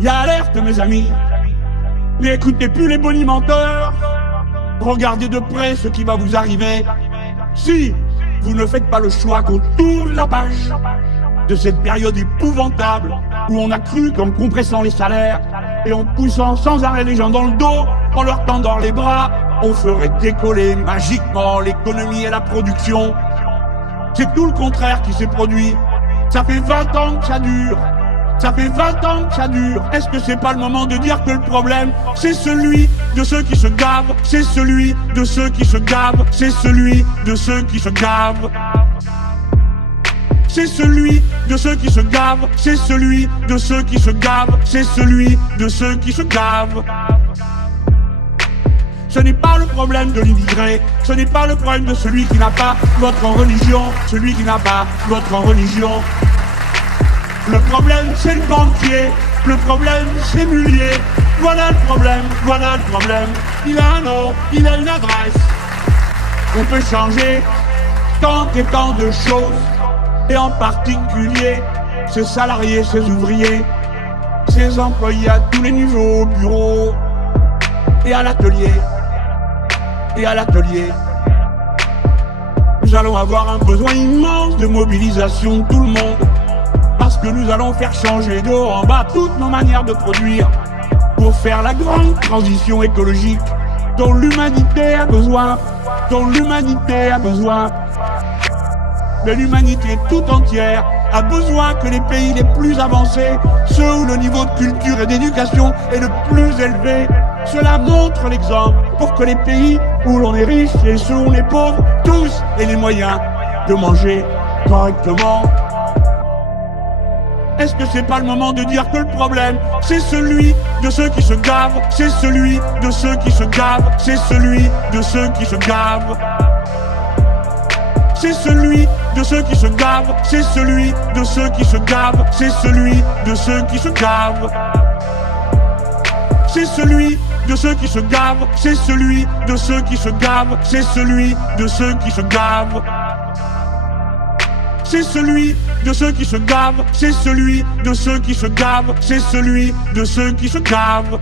Y a alerte, mes amis. N'écoutez plus les bonimenteurs. Regardez de près ce qui va vous arriver si vous ne faites pas le choix qu'on tourne la page de cette période épouvantable où on a cru qu'en compressant les salaires et en poussant sans arrêt les gens dans le dos, en leur tendant les bras, on ferait décoller magiquement l'économie et la production. C'est tout le contraire qui s'est produit. Ça fait 20 ans que ça dure. Ça fait 20 ans que ça dure. Est-ce que c'est pas le moment de dire que le problème, c'est celui de ceux qui se gavent, c'est celui de ceux qui se gavent, c'est celui de ceux qui se gavent. C'est celui de ceux qui se gavent, c'est celui de ceux qui se gavent, c'est celui de ceux qui se gavent. Ce n'est pas le problème de l'immigré, ce n'est pas le problème de celui qui n'a pas votre religion, celui qui n'a pas votre religion. Le problème, c'est le banquier, le problème, c'est Mullier. Voilà le problème, voilà le problème. Il a un nom, il a une adresse. On peut changer tant et tant de choses, et en particulier ses salariés, ses ouvriers, ses employés à tous les niveaux, au bureau et à l'atelier. Et à l'atelier. Nous allons avoir un besoin immense de mobilisation de tout le monde, parce que nous allons faire changer de haut en bas toutes nos manières de produire pour faire la grande transition écologique dont l'humanité a besoin, dont l'humanité a besoin. Mais l'humanité tout entière a besoin que les pays les plus avancés, ceux où le niveau de culture et d'éducation est le plus élevé, cela montre l'exemple pour que les pays où l'on est riche et ceux où on est pauvre, tous aient les moyens de manger correctement. Est-ce que c'est pas le moment de dire que le problème, c'est celui de ceux qui se gavent, c'est celui de ceux qui se gavent, c'est celui de ceux qui se gavent. C'est celui de ceux qui se gavent, c'est celui de ceux qui se gavent, c'est celui de ceux qui se gavent. C'est celui de ceux qui se gavent, c'est celui de ceux qui se gavent, c'est celui de ceux qui se gavent. C'est celui de ceux qui se gavent, c'est celui de ceux qui se gavent, c'est celui de ceux qui se gavent.